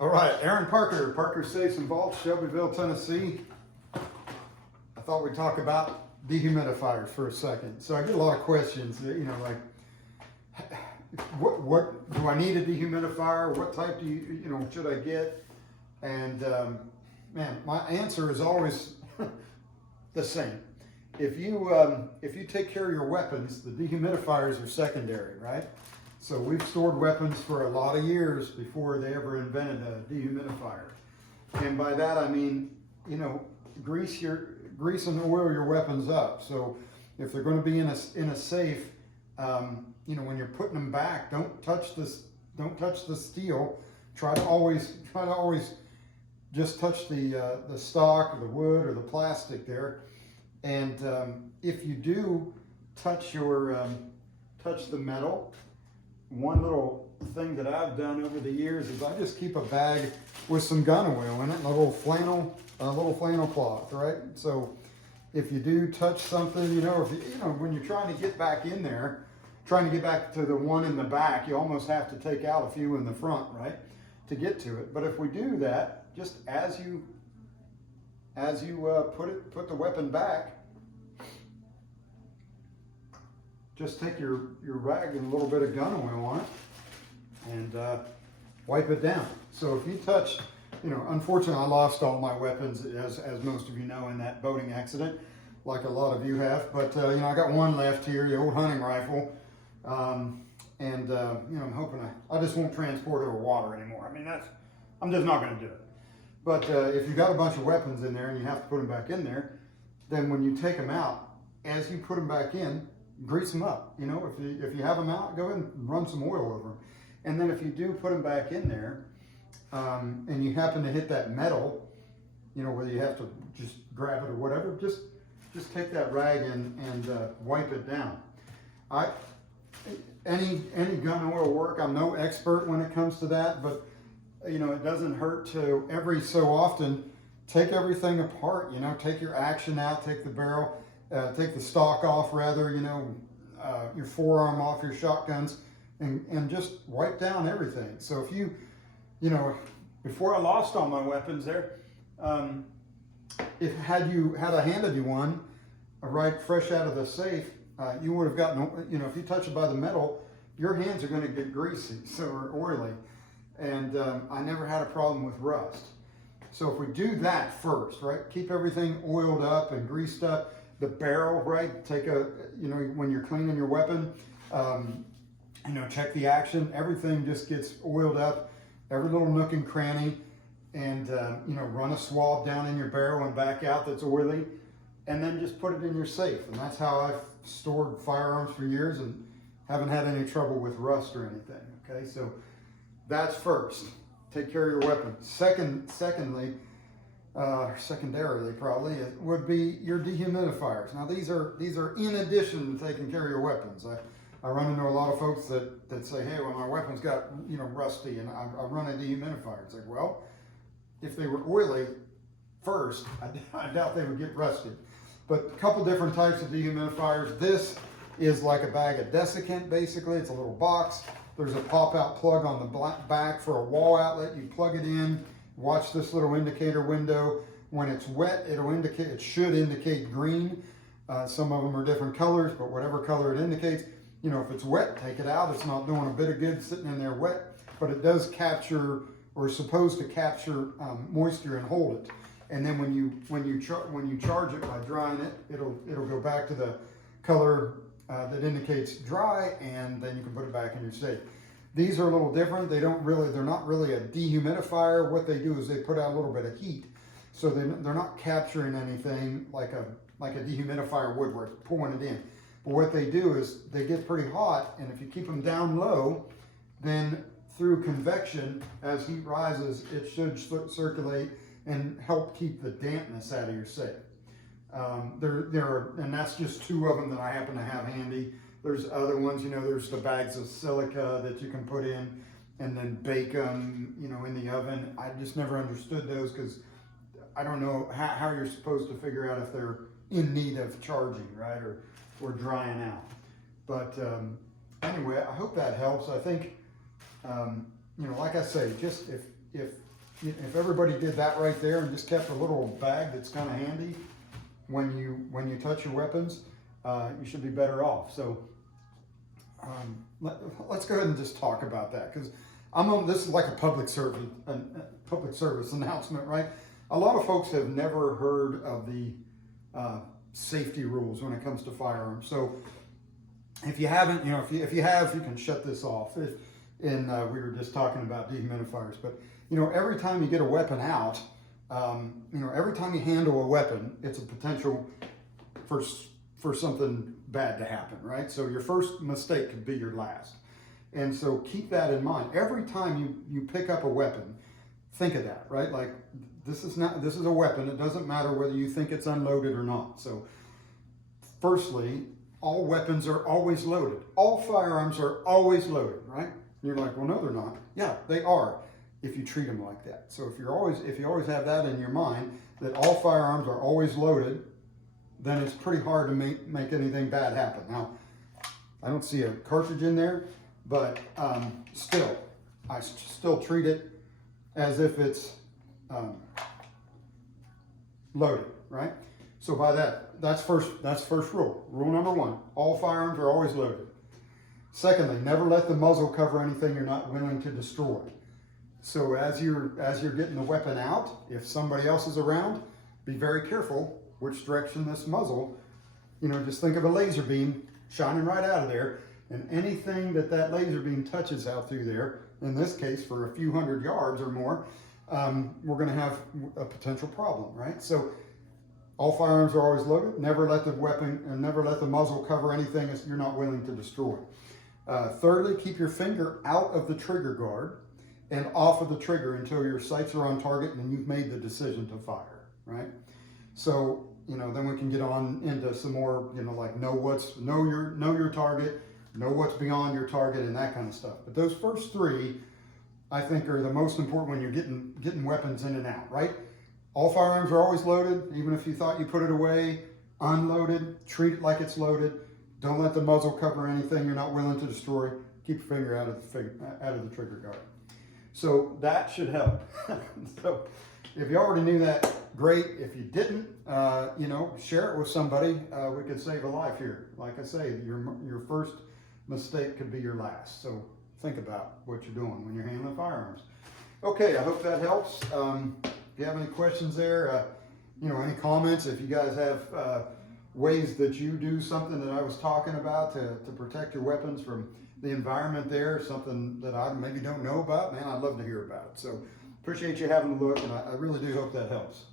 All right, Aaron Parker, Parker Safes and Vaults, Shelbyville, Tennessee. I thought we'd talk about dehumidifiers for a second. So I get a lot of questions, like, what do I need a dehumidifier? What type should I get? And man, my answer is always the same. If you take care of your weapons, the dehumidifiers are secondary, right? So we've stored weapons for a lot of years before they ever invented a dehumidifier. And by that I mean, grease and oil your weapons up. So if they're going to be in a safe, when you're putting them back, don't touch the steel. Try to always just touch the stock or the wood or the plastic there. And if you do touch the metal, one little thing that I've done over the years is I just keep a bag with some gun oil in it, and a little flannel cloth, right? So if you do touch something, when you're trying to get back in there, trying to get back to the one in the back, you almost have to take out a few in the front, right, to get to it. But if we do that, just as you put the weapon back, just take your rag and a little bit of gun oil on it and wipe it down. So if you touch, unfortunately I lost all my weapons, as most of you know, in that boating accident, like a lot of you have. But I got one left here, the old hunting rifle, I'm hoping I just won't transport it over water anymore. I mean, I'm just not going to do it. But if you got a bunch of weapons in there and you have to put them back in there, then when you take them out, as you put them back in, grease them up. If you have them out, go ahead and run some oil over them. And then if you do put them back in there, and you happen to hit that metal, whether you have to just grab it or whatever, just take that rag and wipe it down. Any gun oil work. I'm no expert when it comes to that, but it doesn't hurt to every so often take everything apart. Take your action out, take the barrel, take the stock off, rather, your forearm off your shotguns, and just wipe down everything. So if before I lost all my weapons there, had I handed you one right fresh out of the safe, you would have gotten, if you touch it by the metal, your hands are going to get greasy, or oily. And I never had a problem with rust. So if we do that first, right, keep everything oiled up and greased up, the barrel, right, when you're cleaning your weapon, check the action, everything just gets oiled up, every little nook and cranny, and run a swab down in your barrel and back out that's oily, and then just put it in your safe. And that's how I've stored firearms for years and haven't had any trouble with rust or anything. Okay, so that's first. Take care of your weapon. Secondarily, probably, it would be your dehumidifiers. Now these are in addition to taking care of your weapons. I run into a lot of folks that say, hey, well, my weapon's got rusty and I run a dehumidifier. It's like, well, if they were oily first, I doubt they would get rusted. But a couple different types of dehumidifiers. This is like a bag of desiccant, basically. It's a little box. There's a pop-out plug on the back for a wall outlet. You plug it in. Watch this little indicator window. When it's wet, it should indicate green. Some of them are different colors, but whatever color it indicates, if it's wet, take it out. It's not doing a bit of good sitting in there wet, but it does capture, or is supposed to capture, moisture and hold it. And then when you charge it by drying it, it'll go back to the color that indicates dry, and then you can put it back in your safe. These are a little different. They're not really a dehumidifier. What they do is they put out a little bit of heat. So they're not capturing anything like a dehumidifier would, where it's pulling it in. But what they do is they get pretty hot, and if you keep them down low, then through convection, as heat rises, it should circulate and help keep the dampness out of your safe. And that's just two of them that I happen to have handy. There's other ones, there's the bags of silica that you can put in and then bake them, in the oven. I just never understood those because I don't know how you're supposed to figure out if they're in need of charging, right, or drying out. But anyway, I hope that helps. I think, like I say, just if if everybody did that right there and just kept a little bag that's kind of handy when you touch your weapons, you should be better off. So let's go ahead and just talk about that, because this is like a public service announcement, right? A lot of folks have never heard of the safety rules when it comes to firearms. So if you haven't, if you have, you can shut this off. We were just talking about dehumidifiers, but every time you get a weapon out, every time you handle a weapon, it's a potential for something bad to happen, right? So your first mistake could be your last. And so keep that in mind. Every time you pick up a weapon, think of that, right? Like, this is a weapon. It doesn't matter whether you think it's unloaded or not. So firstly, all weapons are always loaded. All firearms are always loaded, right? And you're like, well, no, they're not. Yeah, they are, if you treat them like that. So if you always have that in your mind, that all firearms are always loaded, then it's pretty hard to make anything bad happen. Now, I don't see a cartridge in there, but I still treat it as if it's loaded, right? So by that's first rule. Rule number one: all firearms are always loaded. Secondly, never let the muzzle cover anything you're not willing to destroy. So as you're getting the weapon out, if somebody else is around, be very careful which direction this muzzle. Just think of a laser beam shining right out of there, and anything that laser beam touches out through there, in this case for a few hundred yards or more, we're going to have a potential problem, right? So all firearms are always loaded. Never let the muzzle cover anything you're not willing to destroy. Thirdly, keep your finger out of the trigger guard and off of the trigger until your sights are on target and you've made the decision to fire, right? So, then we can get on into some more, like know your target, know what's beyond your target, and that kind of stuff. But those first three, I think, are the most important when you're getting weapons in and out, right? All firearms are always loaded. Even if you thought you put it away, unloaded, treat it like it's loaded. Don't let the muzzle cover anything you're not willing to destroy. Keep your finger out of the trigger guard. So that should help. So if you already knew that, great. If you didn't, share it with somebody. We could save a life here. Like I say, your first mistake could be your last. So think about what you're doing when you're handling firearms. Okay, I hope that helps. If you have any questions there, any comments, if you guys have ways that you do something that I was talking about to protect your weapons from the environment there, something that I maybe don't know about, man, I'd love to hear about it. So appreciate you having a look, and I really do hope that helps.